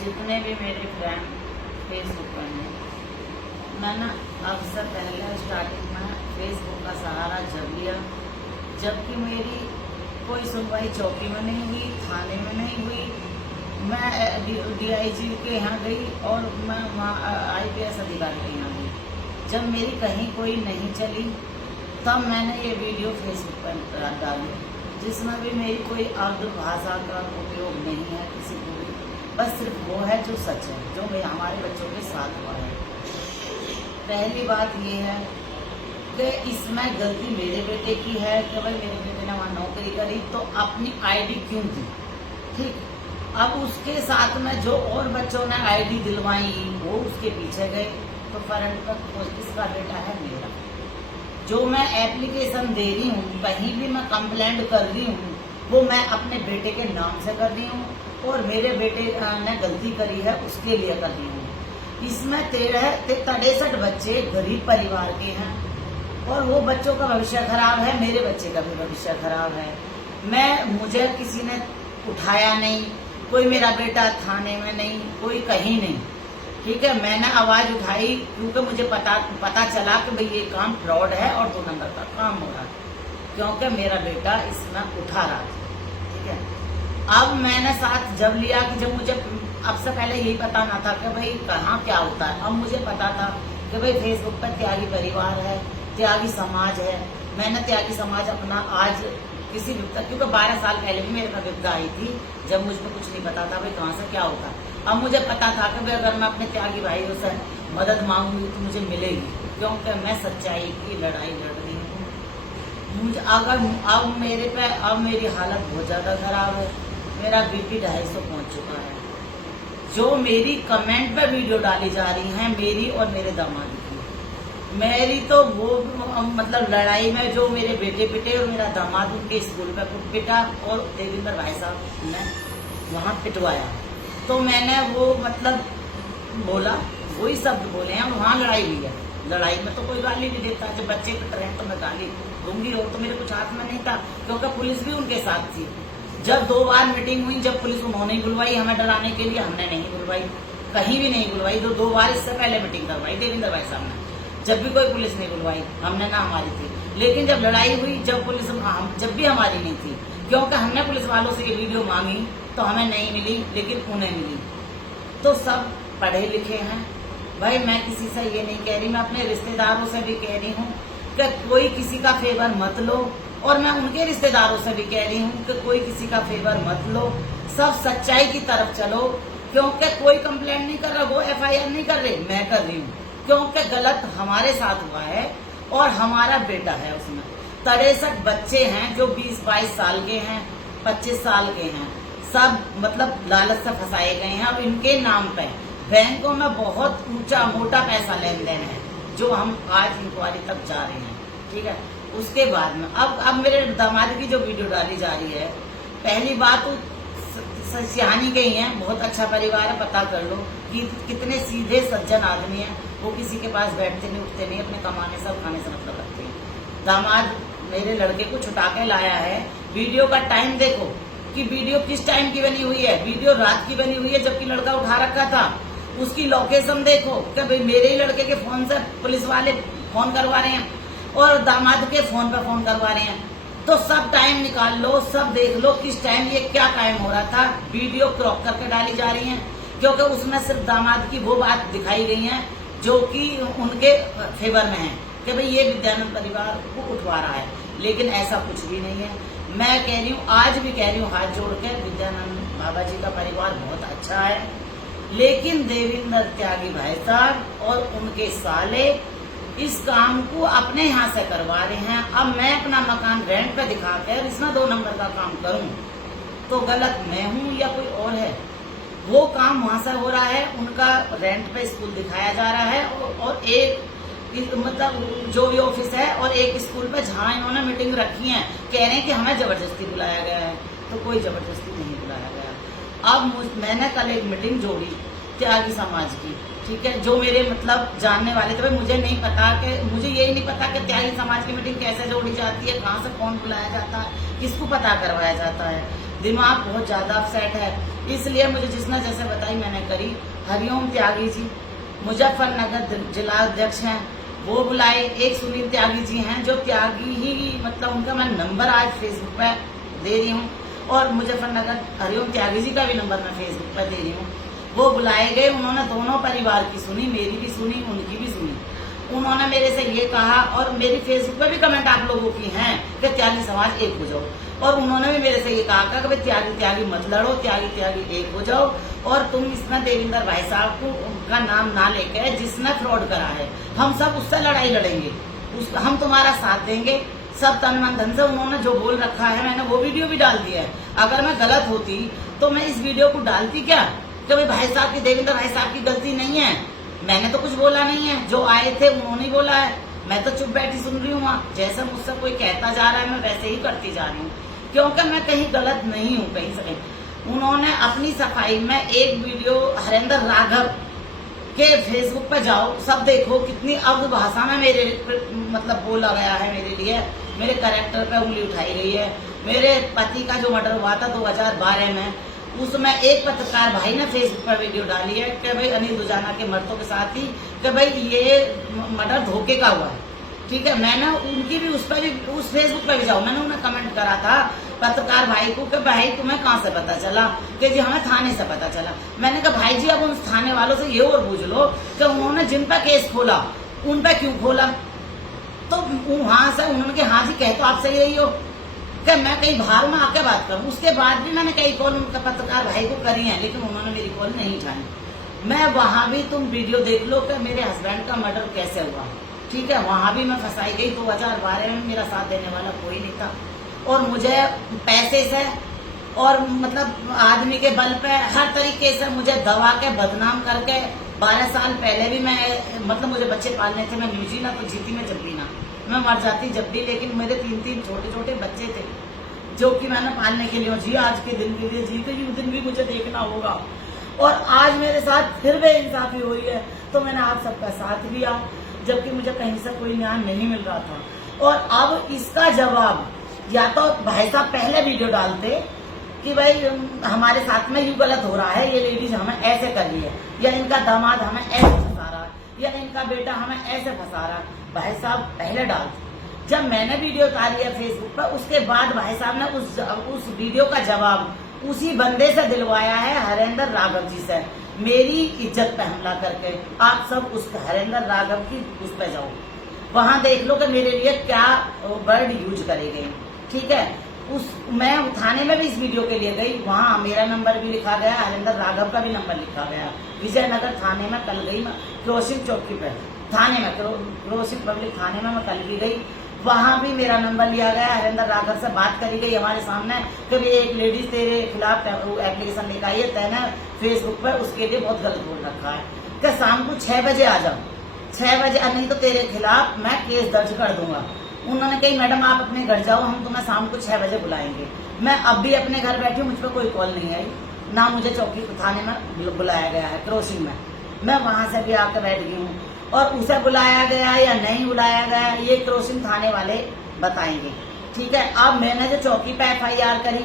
जितने भी मेरे फ्रेंड फेसबुक पर हैं, मैं ना अक्सर पहले स्टार्टिंग में फेसबुक का सहारा जब लिया जबकि मेरी कोई सुनवाई चौकी में नहीं हुई, थाने में नहीं हुई। मैं DIG के यहाँ गई और मैं वहाँ IPS अधिकारी के यहाँ गई। जब मेरी कहीं कोई नहीं चली तब मैंने ये वीडियो फेसबुक पर डाली, जिसमें भी मेरी कोई अर्ध भाषा का उपयोग नहीं है किसी को भी, बस सिर्फ वो है जो सच है, जो हमारे बच्चों के साथ हुआ है। पहली बात ये है कि इसमें गलती मेरे बेटे की है कि भाई मेरे बेटे ने वहाँ नौकरी करी तो अपनी ID क्यों दी, ठीक। अब उसके साथ में जो और बच्चों ने ID दिलवाई वो उसके पीछे गए, तो फरंट पर किसका बेटा है? मेरा। जो मैं एप्लीकेशन दे रही हूँ, कहीं भी मैं कंप्लेंट कर रही हूँ, वो मैं अपने बेटे के नाम से कर रही हूँ और मेरे बेटे ने गलती करी है उसके लिए कर रही हूँ। इसमें 63 बच्चे गरीब परिवार के हैं और वो बच्चों का भविष्य खराब है, मेरे बच्चे का भी भविष्य खराब है। मुझे किसी ने उठाया नहीं, कोई मेरा बेटा थाने में नहीं, कोई कहीं नहीं, ठीक है। मैंने आवाज उठाई क्योंकि मुझे पता चला कि भाई ये काम फ्रॉड है और 2 नंबर का काम हो रहा है, क्योंकि मेरा बेटा इसमें उठा रहा था, ठीक है। अब मैंने साथ जब लिया कि जब मुझे अब से पहले यही पता ना था कि भाई कहाँ क्या होता है, अब मुझे पता था कि भाई फेसबुक पर त्यागी परिवार है, त्यागी समाज है। मैंने त्यागी समाज अपना आज किसी विपदा, क्योंकि 12 साल पहले भी मेरे पास विपदा आई थी जब मुझ पर कुछ नहीं पता था भाई कहाँ से क्या होगा। अब मुझे पता था कि भाई अगर मैं अपने त्यागी भाइयों से मदद मांगूंगी तो मुझे मिलेगी, क्योंकि मैं सच्चाई की लड़ाई लड़ रही हूँ। मुझे अगर अब मेरी हालत बहुत ज्यादा खराब है, मेरा BP 250 पहुंच चुका है। जो मेरी कमेंट पे वीडियो डाली जा रही है मेरी और मेरे दामाद की, मेरी तो वो मतलब लड़ाई में जो मेरे बेटे पिटे और मेरा दामाद उनके स्कूल पे पिटा और देवेंद्र भाई साहब ने वहाँ पिटवाया, तो मैंने वो मतलब बोला, वही शब्द बोले हैं और वहाँ लड़ाई हुई है। लड़ाई में तो कोई गाली नहीं देता, जब बच्चे पिट रहे हैं तो मैं गाली दूंगी, और तो मेरे कुछ हाथ में नहीं था क्योंकि पुलिस भी उनके साथ थी। जब 2 बार मीटिंग हुई, जब पुलिस उन्होंने ही बुलवाई हमें डराने के लिए, हमने नहीं बुलवाई, कहीं भी नहीं बुलवाई। 2 बार इससे पहले मीटिंग करवाई देवेंद्र भाई साहब ने, जब भी कोई पुलिस नहीं बुलवाई, हमने ना हमारी थी। लेकिन जब लड़ाई हुई, जब पुलिस जब भी हमारी नहीं थी, क्योंकि हमने पुलिस वालों से ये वीडियो मांगी तो हमें नहीं मिली, लेकिन उन्हें मिली। तो सब पढ़े लिखे हैं भाई, मैं किसी से ये नहीं कह रही, मैं अपने रिश्तेदारों से भी कह रही हूँ कि कोई किसी का फेवर मत लो, और मैं उनके रिश्तेदारों से भी कह रही हूँ कि कोई किसी का फेवर मत लो, सब सच्चाई की तरफ चलो। क्योंकि कोई कंप्लेंट नहीं कर रहा, वो FIR नहीं कर रहे, मैं कर रही हूँ, क्योंकि गलत हमारे साथ हुआ है और हमारा बेटा है उसमें। 63 बच्चे हैं जो 20-22 साल के हैं, 25 साल के हैं, सब मतलब लालच से फंसाए गए हैं और इनके नाम पे बैंकों में बहुत ऊंचा मोटा पैसा लेन देन है, जो हम आज इंक्वायरी तक जा रहे हैं, ठीक है। उसके बाद में अब मेरे दामाद की जो वीडियो डाली जा रही है, पहली बात तो सिहानी गई है, बहुत अच्छा परिवार है, पता कर लो कि कितने सीधे सज्जन आदमी हैं, वो किसी के पास बैठते नहीं उठते नहीं, अपने कमाने से और खाने से मतलब रखते हैं। दामाद मेरे लड़के को छुटा के लाया है। वीडियो का टाइम देखो कि वीडियो किस टाइम की बनी हुई है, वीडियो रात की बनी हुई है जबकि लड़का उठा रखा था। उसकी लोकेशन देखो कि भाई मेरे ही लड़के के फोन से पुलिस वाले फोन करवा रहे हैं और दामाद के फोन पे फोन करवा रहे हैं। तो सब टाइम निकाल लो, सब देख लो किस टाइम ये क्या टाइम हो रहा था। वीडियो क्रॉप करके डाली जा रही है क्योंकि उसमें सिर्फ दामाद की वो बात दिखाई गई है जो कि उनके फेवर में है कि भाई ये विद्यानंद परिवार को उठवा रहा है, लेकिन ऐसा कुछ भी नहीं है। मैं कह रही हूँ, आज भी कह रही हूँ हाथ जोड़ के, विद्यानंद बाबा जी का परिवार बहुत अच्छा है, लेकिन देवेंद्र त्यागी भाई साहब और उनके साले इस काम को अपने यहाँ से करवा रहे हैं। अब मैं अपना मकान रेंट पे दिखाकर इसमें 2 नंबर का काम करूं तो गलत मैं हूं या कोई और है? वो काम वहां से हो रहा है, उनका रेंट पे स्कूल दिखाया जा रहा है और एक मतलब जो भी ऑफिस है और एक स्कूल पे जहाँ इन्होंने मीटिंग रखी है, कह रहे हैं कि हमें जबरदस्ती बुलाया गया है, तो कोई जबरदस्ती नहीं बुलाया गया। अब मैंने कल एक मीटिंग जोड़ी त्यागी समाज की, ठीक है, जो मेरे मतलब जानने वाले थे। मुझे नहीं पता कि मुझे यही नहीं पता कि त्यागी समाज की मीटिंग कैसे जोड़ी जाती है, कहाँ से कौन बुलाया जाता है, किसको पता करवाया जाता है। दिमाग बहुत ज्यादा अपसेट है, इसलिए मुझे जिसने जैसे बताई मैंने करी। हरिओम त्यागी जी मुजफ्फरनगर जिला अध्यक्ष हैं, वो बुलाए। एक सुनील त्यागी जी हैं जो त्यागी ही मतलब उनका मैं नंबर आज फेसबुक पे दे रही हूँ, और मुजफ्फरनगर हरिओम त्यागी जी का भी नंबर मैं फेसबुक पे दे रही हूँ। वो बुलाए गए, उन्होंने दोनों परिवार की सुनी, मेरी भी सुनी, उनकी भी सुनी। उन्होंने मेरे से ये कहा, और मेरी फेसबुक पे भी कमेंट आप लोगों की हैं कि त्यागी समाज एक हो जाओ, और उन्होंने भी मेरे से ये कहा कि भाई त्यागी त्यागी मत लड़ो, त्यागी त्यागी एक हो जाओ, और तुम इसमें देविंदर भाई साहब को का नाम ना लेके जिसने फ्रॉड करा है, हम सब उससे लड़ाई लड़ेंगे, हम तुम्हारा साथ देंगे सब तन मन धन से। उन्होंने जो बोल रखा है मैंने वो वीडियो भी डाल दिया है। अगर मैं गलत होती तो मैं इस वीडियो को डालती क्या कि भाई साहब की, देविंदर भाई साहब की गलती नहीं है, मैंने तो कुछ बोला नहीं है, जो आए थे उन्होंने ही बोला है, मैं तो चुप बैठी सुन रही हूँ। वहाँ जैसा मुझसे कोई कहता जा रहा है मैं वैसे ही करती जा रही हूँ, क्योंकि मैं कहीं गलत नहीं हूँ कहीं से कहीं। उन्होंने अपनी सफाई में एक वीडियो हरेंद्र राघव के फेसबुक पे जाओ, सब देखो कितनी अवध भाषा में मेरे मतलब बोला गया है, मेरे लिए मेरे कैरेक्टर पे उंगली उठाई गई है। मेरे पति का जो मर्डर हुआ था 2012 में, उसमें एक पत्रकार भाई ने फेसबुक पर वीडियो डाली है कि भाई अनिल दुजाना के मर्दों के साथ ही कि भाई ये मर्डर धोखे का हुआ है। ठीक है, मैंने उनकी भी उस पर भी उस फेसबुक पर भी जाओ, मैंने उन्हें कमेंट करा था पत्रकार भाई को कि भाई तुम्हें कहाँ से पता चला, कि जी हमें थाने से पता चला। मैंने कहा भाई जी अब उन थाने वालों से ये और पूछ लो कि उन्होंने जिन पर केस खोला उन पर क्यों खोला, तो वहां से उन्होंने कहा हाँ जी कह तो आप सही रही हो कि मैं कहीं बाहर में आके बात करूं। उसके बाद भी मैंने कई कॉल उनका पत्रकार भाई को करी है, लेकिन उन्होंने मेरी कॉल नहीं उठाई। मैं वहां भी तुम वीडियो देख लो कि मेरे हस्बैंड का मर्डर कैसे हुआ। ठीक है, वहां भी मैं फंसाई गई। 2012 में मेरा साथ देने वाला कोई नहीं था, और मुझे पैसे से और मतलब आदमी के बल पे हर तरीके से मुझे दबा के बदनाम करके 12 साल पहले भी मैं मतलब मुझे बच्चे पालने थे, मैं न्यूजी ना तो जीती मैं जब भी ना, मैं मर जाती जब भी, लेकिन मेरे 3 छोटे छोटे बच्चे थे जो कि मैंने पालने के लिए जी आज के दिन के लिए जी के उस दिन भी मुझे देखना होगा। और आज मेरे साथ फिर बेइंसाफी हुई है, तो मैंने आप सबका साथ दिया जबकि मुझे कहीं से कोई न्याय नहीं मिल रहा था। और अब इसका जवाब या तो भाई साहब पहले वीडियो डालते कि भाई हमारे साथ में यूं गलत हो रहा है, ये लेडीज हमें ऐसे कर रही है, या इनका दामाद हमें ऐसे फंसा रहा है, या इनका बेटा हमें ऐसे फंसा रहा है। भाई साहब पहले डालते। जब मैंने वीडियो उतारी है फेसबुक पर, उसके बाद भाई साहब ने उस वीडियो का जवाब उसी बंदे से दिलवाया है, हरेंद्र राघव जी से, मेरी इज्जत पे हमला करके। आप सब उस हरेंद्र राघव की उस पे जाओ, वहां देख लो कि मेरे लिए क्या वर्ड यूज करे गए। ठीक है, मैं थाने में भी इस वीडियो के लिए गई, वहां मेरा नंबर भी लिखा गया, हरेंद्र राघव का भी नंबर लिखा गया। विजयनगर थाने में कल गई मैं, क्रोसिंग चौकी पे थाने में, क्रोसिंग पब्लिक थाने में मैं कल भी गई, वहां भी मेरा नंबर लिया गया, हरेंद्र राघव से बात करी गई हमारे सामने कि एक लेडीज तेरे खिलाफ एप्लीकेशन लेकर आई है, तैने फेसबुक पर उसके लिए बहुत गलत बोल रखा है कि शाम को 6 बजे आ जाओ, 6 बजे नहीं तो तेरे खिलाफ मैं केस दर्ज कर दूंगा। उन्होंने कही मैडम आप अपने घर जाओ, हम तुम्हें शाम को 6 बजे बुलाएंगे। मैं अब भी अपने घर बैठी हूँ, मुझ पर कोई कॉल नहीं आई, ना मुझे चौकी थाने में बुलाया गया है क्रोसिंग में, मैं वहां से भी आकर बैठ गई हूँ। और उसे बुलाया गया या नहीं बुलाया गया ये क्रोसिंग थाने वाले बताएंगे। ठीक है, अब मैंने जो चौकी पे FIR करी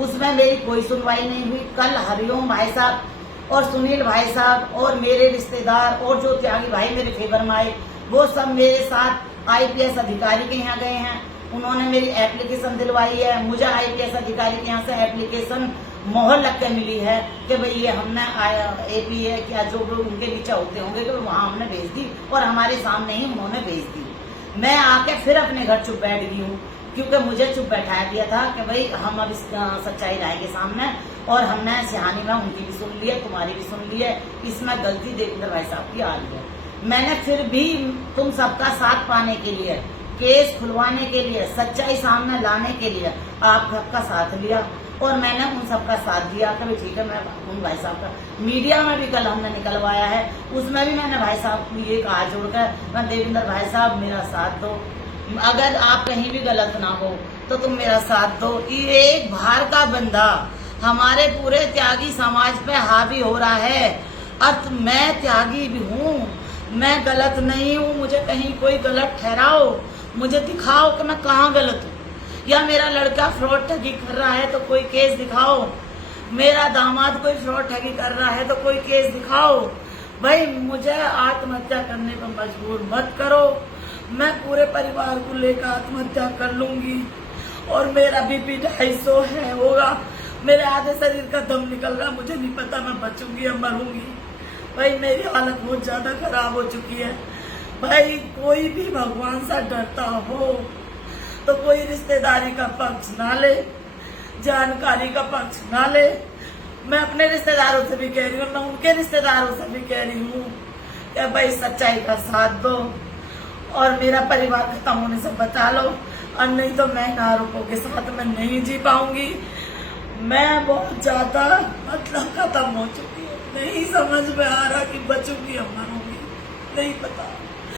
उसमें मेरी कोई सुनवाई नहीं हुई। कल हरिओम भाई साहब और सुनील भाई साहब और मेरे रिश्तेदार और जो त्यागी भाई मेरे फेवर में आए, वो सब मेरे साथ IPS अधिकारी के यहाँ गए हैं, उन्होंने मेरी एप्लीकेशन दिलवाई है। मुझे IPS अधिकारी के यहाँ से एप्लीकेशन मोहर लग के मिली है कि भाई ये हमने AP है क्या जो भी उनके नीचे होते होंगे कि वहाँ हमने भेज दी, और हमारे सामने ही उन्होंने भेज दी। मैं आके फिर अपने घर चुप बैठ गई हूँ, क्योंकि मुझे चुप बैठा दिया था कि भाई हम अब इस सच्चाई लाएंगे सामने, और हमने सिहानी में उनकी भी सुन ली है, तुम्हारी भी सुन ली है, इसमें गलती देविंदर भाई साहब की आ रही है। मैंने फिर भी तुम सबका साथ पाने के लिए, केस खुलवाने के लिए, सच्चाई सामने लाने के लिए आप सबका साथ लिया, और मैंने उन सबका साथ दिया कि भाई ठीक है। मैं उन भाई साहब का मीडिया में भी कल हमने निकलवाया है, उसमें भी मैंने भाई साहब को ये कहा जोड़कर, मैं देविंदर भाई साहब मेरा साथ दो, अगर आप कहीं भी गलत ना हो तो तुम मेरा साथ दो। ये एक बाहर का बंदा हमारे पूरे त्यागी समाज पे हावी हो रहा है, और मैं त्यागी भी हूँ, मैं गलत नहीं हूँ, मुझे कहीं कोई गलत ठहराओ, मुझे दिखाओ कि मैं कहाँ गलत हूँ। या मेरा लड़का फ्रॉड ठगी कर रहा है तो कोई केस दिखाओ, मेरा दामाद कोई फ्रॉड ठगी कर रहा है तो कोई केस दिखाओ। भाई मुझे आत्महत्या करने पर मजबूर मत करो, मैं पूरे परिवार को लेकर आत्महत्या कर लूंगी। और मेरा बीपी 250 है होगा, मेरे आधे शरीर का दम निकल रहा, मुझे नहीं पता मैं बचूंगी या मरूंगी। भाई मेरी हालत बहुत ज्यादा खराब हो चुकी है। भाई कोई भी भगवान से डरता हो तो कोई रिश्तेदारी का पक्ष ना ले, जानकारी का पक्ष ना ले। मैं अपने रिश्तेदारों से भी कह रही हूँ, मैं उनके रिश्तेदारों से भी कह रही हूँ कि भाई सच्चाई का साथ दो और मेरा परिवार खत्म होने से बचा लो, और नहीं तो मैं इन आरोपों के साथ मैं नहीं जी पाऊंगी। मैं बहुत ज्यादा मतलब खत्म हो चुकी हूँ, नहीं समझ में आ रहा कि बचूंगी या मरूंगी, नहीं पता।